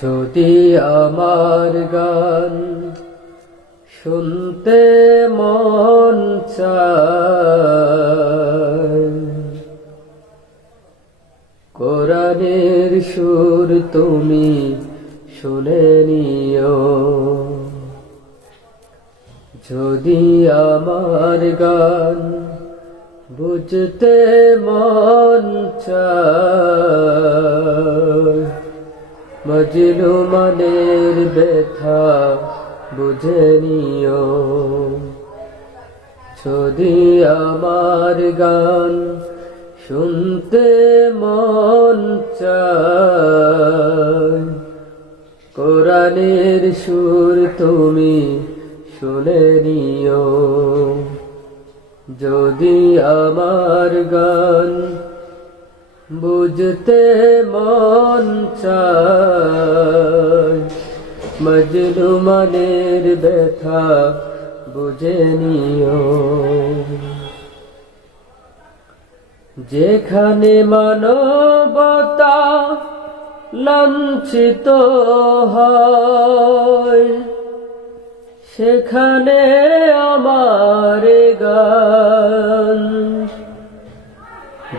যদি আমার গান শুনতে মন কোরআনের সুর তুমি শুনে নিও। যদি আমার গান বুঝতে মন চায় মজলু মনের ব্যথা বুঝে নিও। যদি আমার গান শুনতে মন চায়, কোরআনের সুর তুমি শুনে নিও। যদি আমার গান বুঝতে মন মজনু মনের ব্যথা বুঝে নিও। যেখানে মানবতা লাঞ্ছিত হয় সেখানে আমার গান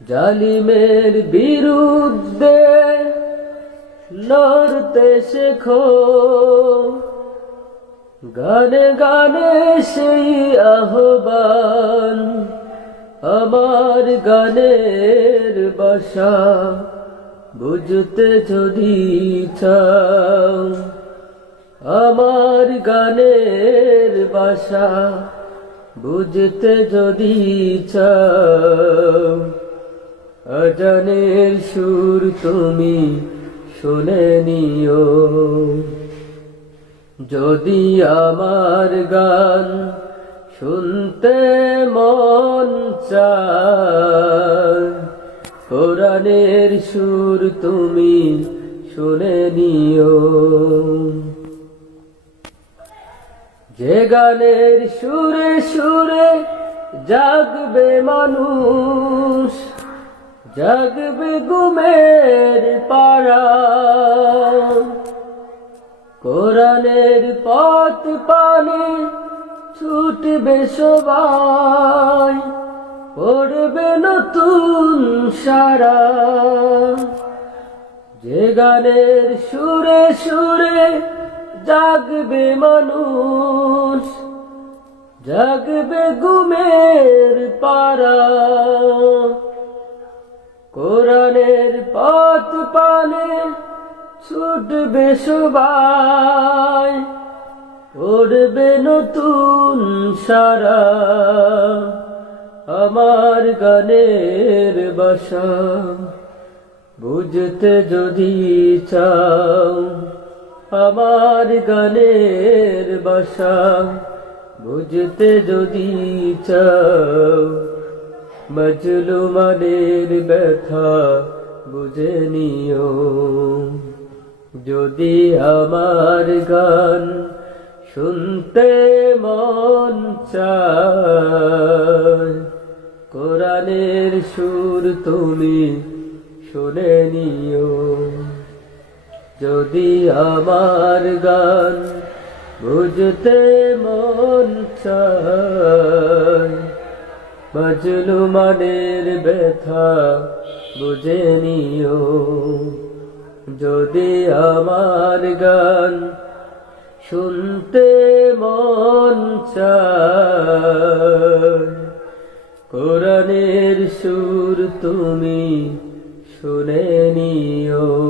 জালিমের বিরুদ্ধে লড়তে শেখো। গানে গানে সেই আহ্বান আমার গানের বাসা, বুঝতে যদি চাও আমার গানের বাসা, বুঝতে যদি চাও। অজানের সুর তুমি শুনে নিও। যদি আমার গান শুনতে মন চায় সুর তুমি শুনে নিও। যে গানের সুরে সুরে জাগবে মানুষ জাগবে গুমের পাড়া। কোরআনের পথ পানে ছুটবে সবাই, পড়বে নতুন সারা। যে গানের সুরে সুরে জাগবে মানুষ, জাগবে গুমের পারা কোরআনের পথ পানে ছুটবে সবাই, পড়বে নতুন সারা আমার গানের বাসা। বুঝতে যদি চাও আমার গানের বাসা, বুঝতে যদি চাও মজলু মনের ব্যথা বুঝে নিও। যদি আমার গান শুনতে মন চায়, কোরআনের সুর তুমি শুনে নিও। যদি আমার গান বুঝতে মন চায় মজলু মানের ব্যথা বুঝে নিও। যদি আমার গান শুনতে মন কোরআনের সুর তুমি শুনে নিও।